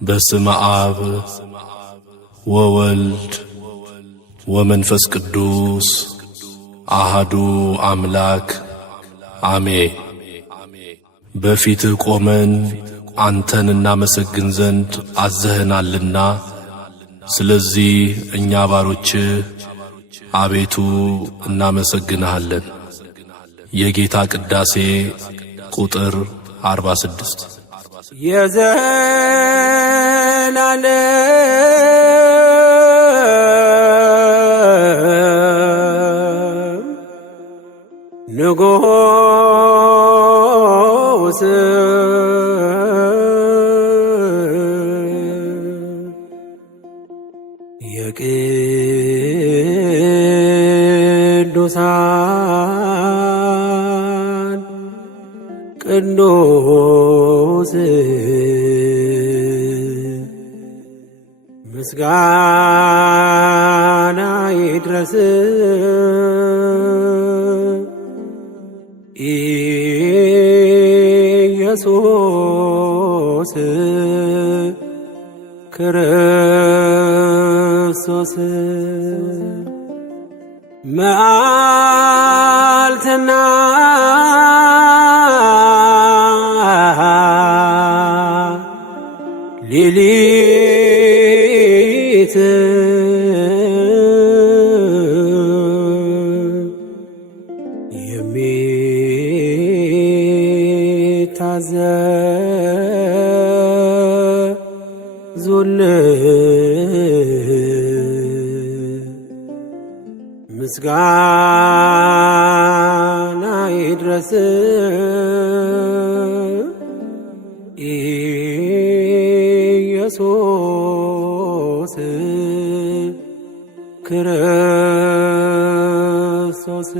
በስመ አብ ወወልድ ወመንፈስ ቅዱስ አሐዱ አምላክ አሜን። በፊትህ ቆመን አንተን እናመሰግን ዘንድ አዘኸናልና፣ ስለዚህ እኛ ባሮችህ አቤቱ እናመሰግንሃለን። የጌታ ቅዳሴ ቁጥር 46 የዘላለም ንጉሥ የቅዱሳን ቅዱስ ምስጋና ይድረስ ኢየሱስ ክርስቶስ መዓልትና ሌሊት የሚታዘዙልህ ምስጋና ይድረስ ኢየሱስ ክርስቶስ።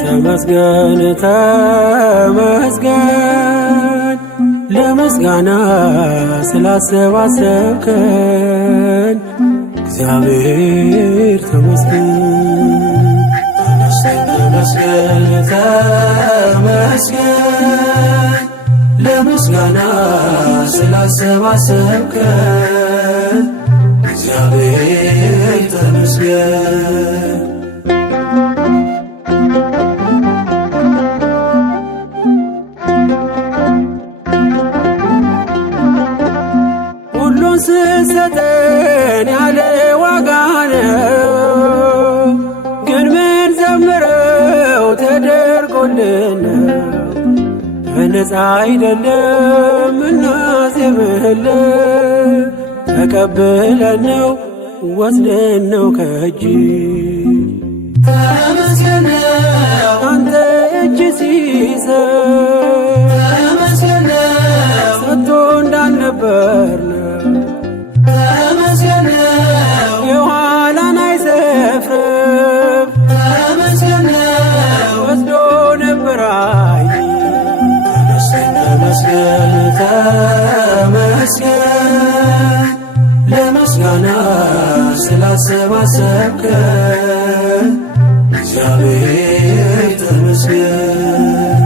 ተመስገን ተመስገን ለምስጋና ስላሰባሰብከን እግዚአብሔር ተመስገን። ተመስገን ተመስገን ለምስጋና ስላሰባሰብከን እግዚአብሔር ተመስገን። ስትሰጠን ያለ ዋጋ ነው፣ ግን ምን ዘምረው ተደርጎልን በነፃ አይደለም እናዜምልህ። ተቀብለን ነው ወስደን ነው ከእጅ ተመስገን አንተ እጅ ሲሰጥ ተመስገን ሰጥቶ እንዳልነበር ተመስገን የኋላን አይሰፍርም ተመስገን ወስዶ ነበር አይ ተመስገን ተመስገን ለምስጋና ስላሰባሰብከን እግዚአብሔር ተመስገን።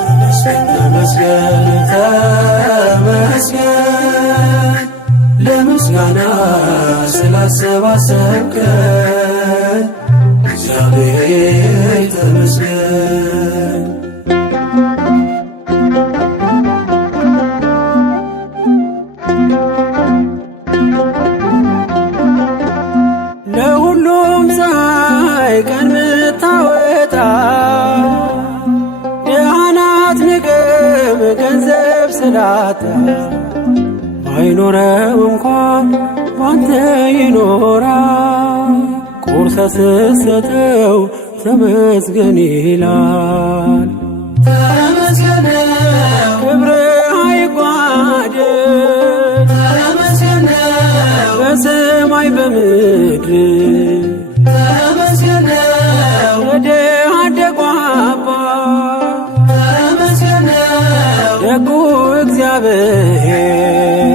ተመስገን ተመስገን ለምስጋና ስላሰባሰብከን እግዚአብሔር ተመስገን። ለሁሉም ፀሐይ ቀን ምታወጣ ደሃናት ንቅም ገንዘብ ስላጣ ባይኖረው እንኳን ባንተ ይኖራል። ቁርሰ ስትሰጠው ተመስገን ይላል። ተመስገን ክብርህ አይጓደል በሰማይ በምድር ተመስገን ነው የድሃ አደጉ አባት ተመስገን ነው ደጉ እግዚአብሔር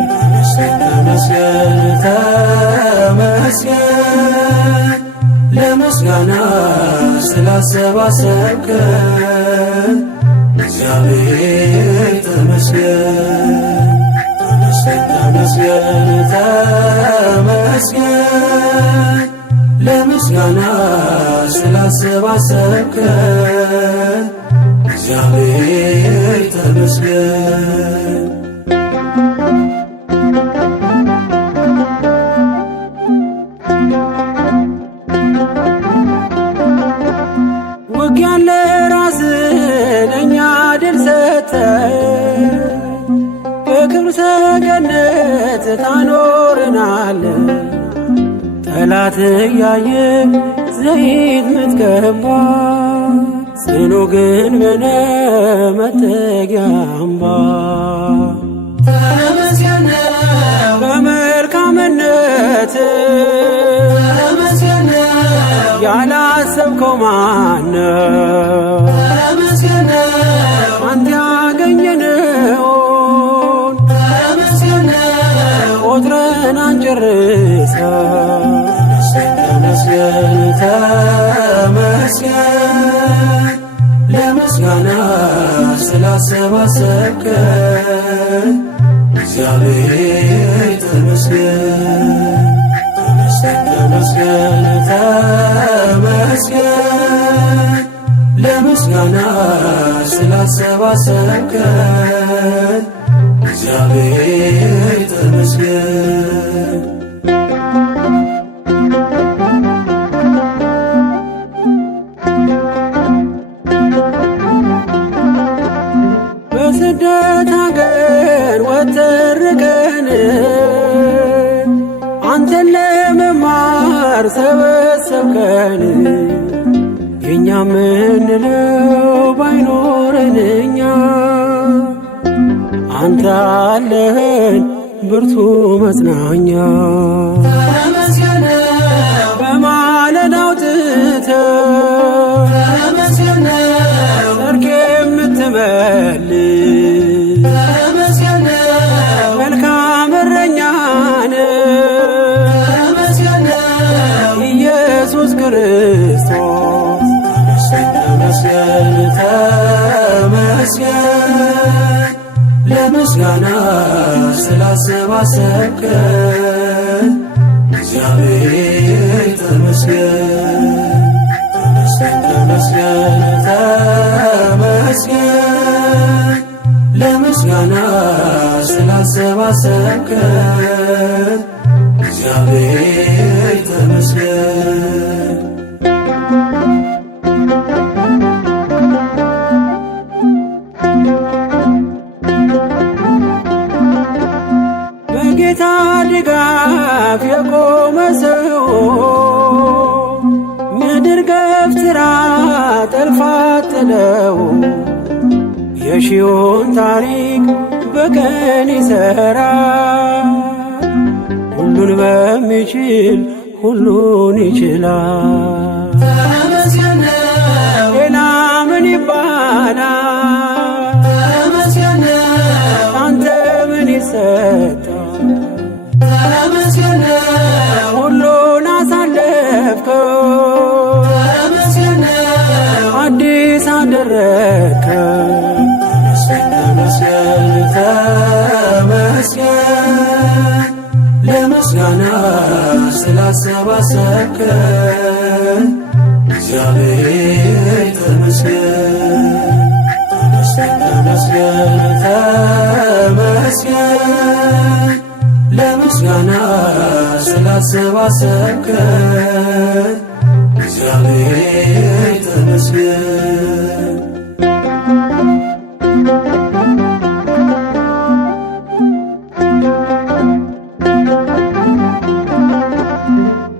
ተመስገን ተመስገን ለምስጋና ስላሰባሰብከን እግዚአብሔር ተመስገን ተመስገን ተመስገን ለምስጋና ስላሰባሰብከን እግዚአብሔር ተመስገን። ውጊያን ለራስህ ለእኛ ድል ሰጠህ በክብር ሰገነት ታኖረናለህ። ጠላት እያየ ዘይት ምትቀባ ጽኑ ግንብ ነህ መጠጊያ አምባ ተመስገን ነው በመልካምነት ተመስገን ነው ያላሰብከው ማነው? ተመስገን ነው አንተ ያገኘነውን ተመስገን ነው ቆጥረን አንጨርሰው። ተመስገን ተመስገን ለምስጋና ስላሰባሰብከን እግዚአብሔር ተመስገን ተመስገን ተመስገን ለምስጋና ስላሰባሰብከን እግዚአብሔር ተመስገን። በስደት አገር ወተርከን አንተን ለመማር ሰበሰብከን። የእኛ ምንለው ባይኖረን እኛ አንተ አለህን ብርቱ መጽናኛ። ተመስገን ነው በማለዳ አውጥተህ ተመስገን ነው ሰርክ የምትመልስ ተመስገን ነው መልካም እረኛ ነህ ተመስገን ነው ኢየሱስ ክርስቶስ። ተመስገን ተመስገን ለምስጋና ስላሰባሰብከን እግዚአብሔር ተመስገን ተመስገን ተመስገን ለምስጋና ስላሰባሰብከን እግዚአብሔር ተመስገን። በጌታ ድጋፍ የቆመ ሰው ምድር ገፍትራ ጠልፋ ጥለው የሺውን ታሪክ በቀን ይሠራል። ሁሉን በሚችል ሁሉን ይችላል። ተመስገን ነው ሌላ ምን ይባላል? ተመስገን ነው አንተ ምን ይሰጣል? ተመስገን ነው ሁሉን አሳለፍከው ተመስገን ነው አዲስ አደረግከው። ተመስገን ተመስገን ለምስጋና ስላሰባሰብከን እግዚአብሔር ተመስገን ተመስገን ተመስገን ለምስጋና ስላሰባሰብከን እግዚአብሔር ተመስገን።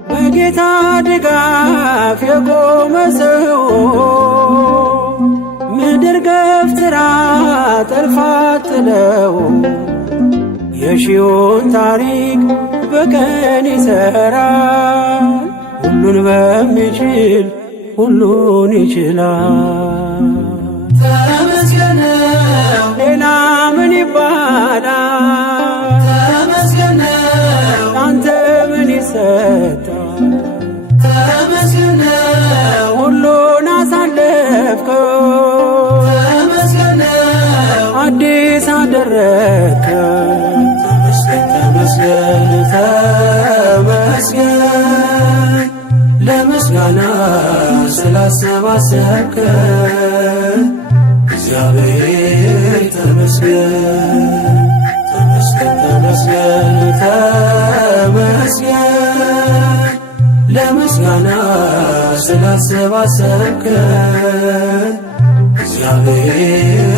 በጌታ ድጋፍ የቆመ ሰው ምድር ገፍትራ ጠልፋ ጥለው የሺውን ታሪክ በቀን ይሠራል። ሁሉን በሚችል ሁሉን ይችላል። ተመስገን ነው ሌላ ምን ይባላል? ተመስገን ነው አንተ ምን ይሰጣል? ተመስገን ነው ሁሉን አሳለፍከው፣ ተመስገን ነው አዲስ አደረግከው። ተመስገን ተመስገን ተመስገን ለምስጋና ስላሰባሰብከን እግዚአብሔር ተመስገን። ተመስገን ተመስገን ተመስገን ለምስጋና ስላሰባሰብከን እግዚአብሔር